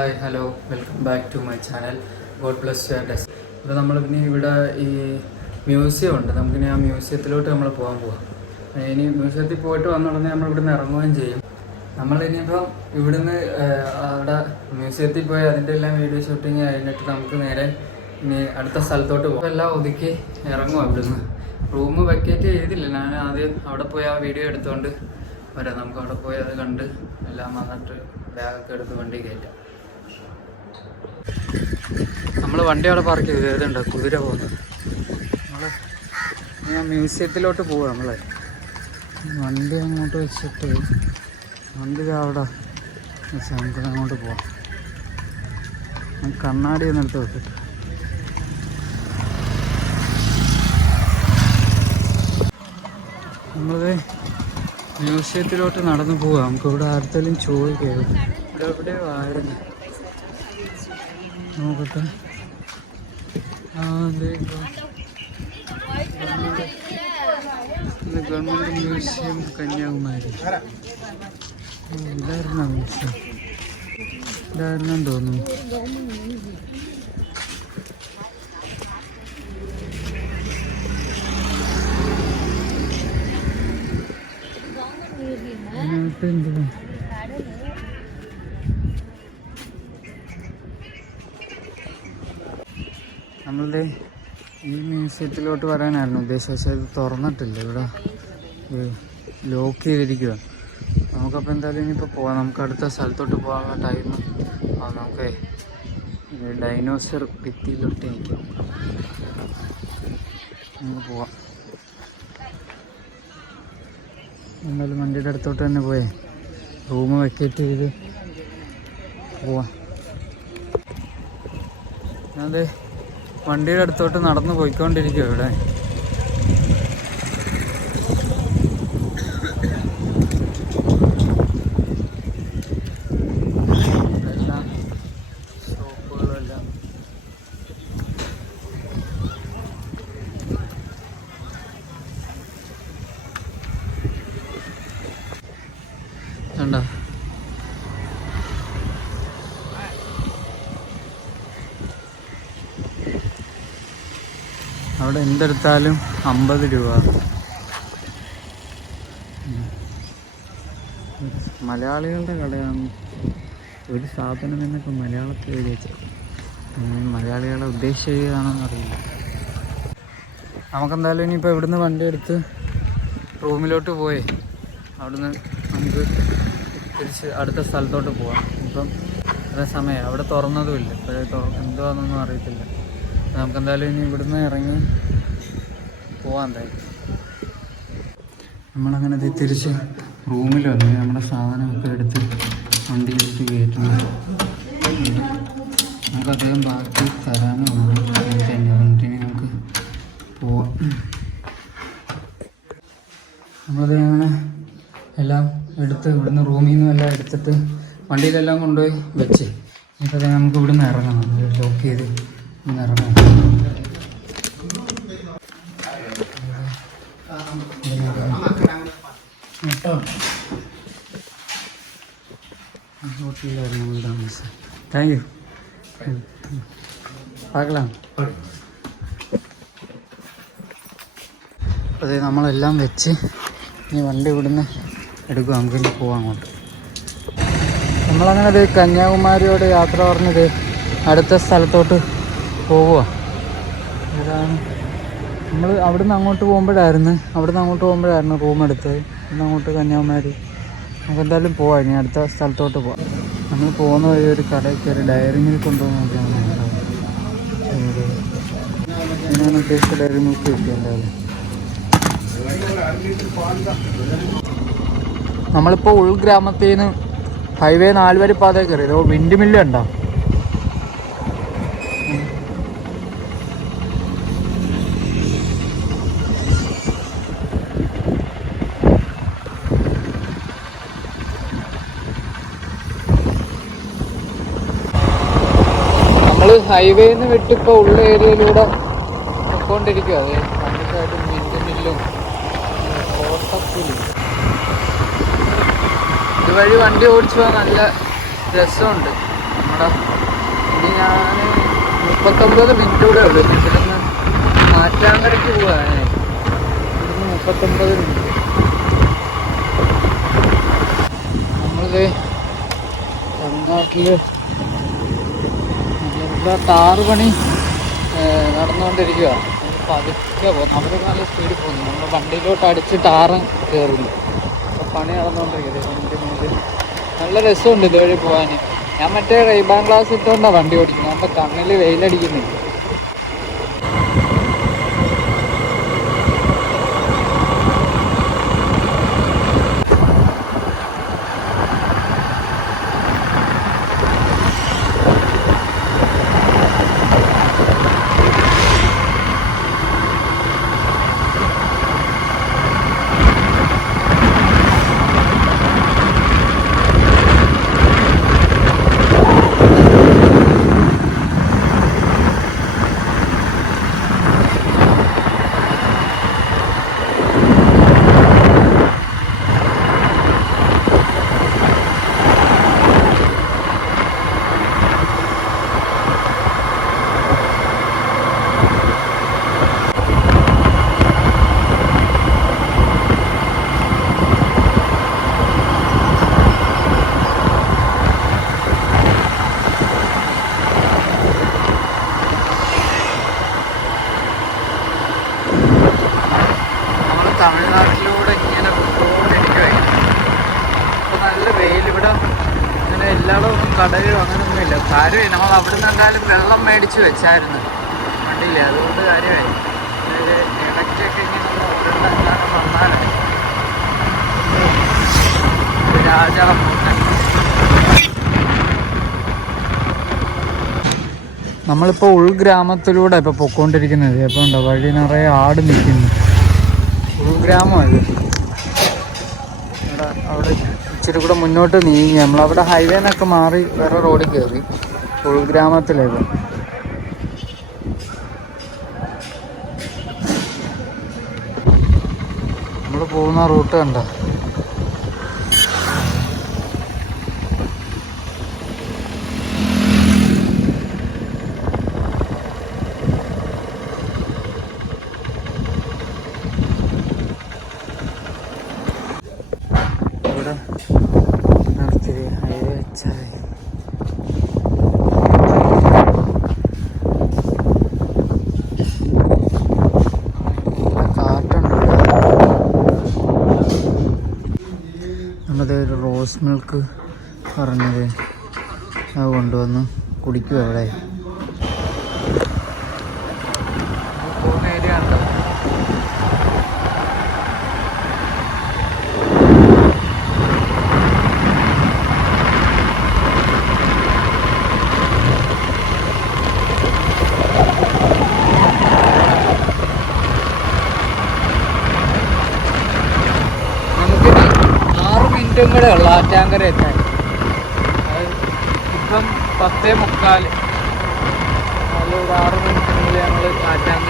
Hi hello welcome back to my channel God bless your destiny. ഇപ്പോൾ നമ്മളിനി ഇവിടെ ഈ മ്യൂസിയം ഉണ്ട്, നമുക്കിനി ആ മ്യൂസിയത്തിലോട്ട് നമ്മൾ പോകാൻ പോവാം. ഇനി മ്യൂസിയത്തിൽ പോയിട്ട് വന്നുടനെ നമ്മൾ ഇവിടുന്ന് ഇറങ്ങുകയും ചെയ്യും. നമ്മളിനിയിപ്പം ഇവിടുന്ന് അവിടെ മ്യൂസിയത്തിൽ പോയി അതിൻ്റെ എല്ലാം വീഡിയോ ഷൂട്ടിങ് കഴിഞ്ഞിട്ട് നമുക്ക് നേരെ ഇനി അടുത്ത സ്ഥലത്തോട്ട് പോകും. എല്ലാം ഒതുക്കി ഇറങ്ങും. ഇവിടുന്ന് റൂം വെക്കേറ്റ് ചെയ്തില്ല, ഞാൻ ആദ്യം അവിടെ പോയി ആ വീഡിയോ എടുത്തുകൊണ്ട് വരാം. നമുക്ക് അവിടെ പോയി അത് കണ്ട് എല്ലാം വന്നിട്ട് ബാഗൊക്കെ എടുത്ത് വണ്ടി കയറ്റാം. നമ്മൾ വണ്ടി അവിടെ പാർക്ക് ചെയ്ത് ഇതുണ്ട് കുതിര പോകുന്നത്. നമ്മൾ മ്യൂസിയത്തിലോട്ട് പോവാം. നമ്മളെ വണ്ടി അങ്ങോട്ട് വെച്ചിട്ട് വണ്ടി അവിടെ വെച്ചാൽ നമുക്ക് അങ്ങോട്ട് പോവാം. കണ്ണാടി ഒന്ന് എടുത്ത് വെച്ചിട്ട് നമ്മളത് മ്യൂസിയത്തിലോട്ട് നടന്നു പോവാം. നമുക്ക് ഇവിടെ ആർക്കെങ്കിലും ചോദിക്കാം ഇവിടെ എവിടെയോ ആയിരുന്നു നോക്കട്ടെ. ഗവൺമെൻറ് മ്യൂസിയം കന്യാകുമാരി ഇതായിരുന്നു മ്യൂസിയം, ഇതായിരുന്നെന്ന് തോന്നുന്നു. എന്തുവാ നമ്മളുടെ ഈ മ്യൂസിയത്തിലോട്ട് വരാനായിരുന്നു ഉദ്ദേശിച്ചത്, പക്ഷേ ഇത് തുറന്നിട്ടില്ല. ഇവിടെ ലോക്ക് ചെയ്തിരിക്കുക. നമുക്കപ്പോൾ എന്തായാലും ഇനിയിപ്പോൾ പോവാം. നമുക്ക് അടുത്ത സ്ഥലത്തോട്ട് പോകാനുള്ള ടൈം നമുക്ക് ഡൈനോസർ ഭിത്തിയിലോട്ട് നിൽക്കാം. നമുക്ക് പോവാം. എന്തായാലും വണ്ടിയുടെ അടുത്തോട്ട് തന്നെ പോയേ റൂം വെക്കേറ്റ് ചെയ്ത് പോവാം. ഞാനത് വണ്ടിയുടെ അടുത്തോട്ട് നടന്നു പോയിക്കൊണ്ടിരിക്കുക. ഇവിടെ എല്ലാം ഷോപ്പുകളെല്ലാം കണ്ടോ. അവിടെ എന്തെടുത്താലും 50 രൂപ. മലയാളികളുടെ കടയാണ്. ഒരു സാധനം എന്നൊക്കെ മലയാളത്തിൽ എഴുതി വെച്ചത് മലയാളികളെ ഉദ്ദേശിച്ച് എഴുതിയതാണെന്ന് അറിയില്ല. നമുക്കെന്തായാലും ഇനിയിപ്പോൾ ഇവിടുന്ന് വണ്ടി എടുത്ത് റൂമിലോട്ട് പോയേ അവിടുന്ന് നമുക്ക് തിരിച്ച് അടുത്ത സ്ഥലത്തോട്ട് പോവാം. ഇപ്പം അതേ സമയം അവിടെ തുറന്നതുമില്ല, ഇപ്പോഴേ എന്തുവാണെന്നൊന്നും അറിയത്തില്ല. നമുക്കെന്തായാലും ഇനി ഇവിടുന്ന് ഇറങ്ങി പോവാൻ എന്തായാലും. നമ്മളങ്ങനെ തിരിച്ച് റൂമിൽ വന്നു നമ്മുടെ സാധനമൊക്കെ എടുത്ത് വണ്ടിയിലേക്ക് കയറ്റുന്നു. നമുക്ക് അധികം ബാക്കി തരാനുണ്ട് തന്നെ, വണ്ടിന് നമുക്ക് പോവാം. നമ്മളത് അങ്ങനെ എല്ലാം എടുത്ത് ഇവിടുന്ന് റൂമിൽ നിന്നും എല്ലാം എടുത്തിട്ട് വണ്ടിയിലെല്ലാം കൊണ്ടുപോയി വെച്ച് ഇനിയിപ്പോൾ നമുക്ക് ഇവിടുന്ന് ഇറങ്ങണം. ലോക്ക് ചെയ്ത് ഇന്ന് ഇറങ്ങണം. ഹോട്ടലിലായിരുന്നു നമ്മൾ താമസം. Thank you. പാകലാം. അതെ നമ്മളെല്ലാം വെച്ച് ഇനി വണ്ടി ഇവിടുന്ന് എടുക്കുക. നമുക്കിനി പോവാം അങ്ങോട്ട്. നമ്മളങ്ങനെ കന്യാകുമാരിയോട് യാത്ര പറഞ്ഞത് അടുത്ത സ്ഥലത്തോട്ട് പോവുക. ഇതാണ് നമ്മൾ അവിടുന്ന് അങ്ങോട്ട് പോകുമ്പോഴായിരുന്നു റൂം എടുത്തത്. ഇന്ന് അങ്ങോട്ട് കന്യാകുമാരി. നമുക്ക് എന്തായാലും പോവാം. ഇനി അടുത്ത സ്ഥലത്തോട്ട് പോവാം. നമ്മൾ പോകുന്ന വഴി ഒരു കടയിൽ കയറി ഡയറി മിൽക്ക് കൊണ്ടുപോകാൻ നോക്കിയാണ്. ഞാൻ ഉദ്ദേശിച്ച ഡയറി മിൽക്ക് കിട്ടി. എന്തായാലും നമ്മളിപ്പോൾ ഉൾഗ്രാമത്തിൽ നിന്ന് ഹൈവേ 4 വരി പാതയിൽ കയറി. ഇതോ വിൻഡ് മില്ല് ഉണ്ടോ. നമ്മൾ ഹൈവേന്ന് വിട്ടിപ്പോൾ ഉള്ള ഏരിയയിലൂടെ പോയിക്കൊണ്ടിരിക്കുക. അത് കണ്ടിട്ടായിട്ടും വിൻഡ് മില്ലും കോട്ടപ്പുലി ഇതുവഴി വണ്ടി ഓടിച്ചു പോകാൻ നല്ല രസമുണ്ട്. നമ്മുടെ ഇനി ഞാൻ 39 മിനിറ്റ് കൂടെ ഉള്ളൂ. ഇതിലൊന്ന് മാറ്റാങ്കരയ്ക്ക് പോവാണ്. ഇവിടുന്ന് 39 മിനിറ്റ്. നമ്മളിത് തമിഴ്നാട്ടിൽ ഇവിടെ ടാറ് പണി നടന്നുകൊണ്ടിരിക്കുക. പതുക്കെ പോകുന്നു. അവർ നല്ല സ്പീഡിൽ പോകുന്നു. നമ്മൾ വണ്ടിയിലോട്ട് അടിച്ച് ടാറ് കയറുന്നു. അപ്പോൾ പണി നടന്നുകൊണ്ടിരിക്കുന്നത്. നല്ല രസമുണ്ട് ഇതുവഴി പോകാൻ. ഞാൻ മറ്റേ റൈബാൻ ഗ്ലാസ് ഇട്ടുകൊണ്ടാണ് വണ്ടി ഓടിക്കുന്നത്. നമ്മുടെ കണ്ണിൽ വെയിലടിക്കുന്നില്ല. തമിഴ്നാട്ടിലൂടെ ഇങ്ങനെ പോയിക്കൊണ്ടിരിക്കുകയായിരുന്നു. അപ്പോൾ നല്ല വെയിൽ. ഇവിടെ അങ്ങനെ എല്ലായിടവും കടലും അങ്ങനെയൊന്നുമില്ല. കാര്യമായി നമ്മൾ അവിടെ നിന്ന് എന്തായാലും വെള്ളം മേടിച്ച് വെച്ചായിരുന്നു വണ്ടിയില്ലേ, അതുകൊണ്ട് കാര്യമായി. ഇടയ്ക്കൊക്കെ ഇങ്ങനെ ഒരെണ്ണം വന്നാൽ രാജാവൂട്ടൻ. നമ്മളിപ്പോൾ ഉൾഗ്രാമത്തിലൂടെ ഇപ്പോൾ പൊയ്ക്കൊണ്ടിരിക്കുന്നത്. അപ്പോൾ ഉണ്ടോ വഴി നിറയെ ആട് നിൽക്കുന്നു. ഉൾഗ്രാമമത്. അവിടെ ഇച്ചിരി കൂടെ മുന്നോട്ട് നീങ്ങി നമ്മളവിടെ ഹൈവേന്നൊക്കെ മാറി വേറെ റോഡിൽ കയറി ഉൾഗ്രാമത്തിലേക്ക്. നമ്മൾ പോകുന്ന റൂട്ട് കണ്ടോ. നിർത്തി ഹൈവേ വെച്ചായി. കാറ്റുണ്ട്. നമ്മളത് ഒരു റോസ് മിൽക്ക് പറഞ്ഞത് അത് കൊണ്ടുവന്ന് കുടിക്കും. അവിടെ പോകുന്ന ഏരിയ ഉണ്ടോ. കൂടെ ഉള്ള ആറ്റാങ്കര എത്താൻ. ഇപ്പം 10:45. 6 മിനിറ്റിനുള്ളിൽ ഞങ്ങൾ ആറ്റാങ്കര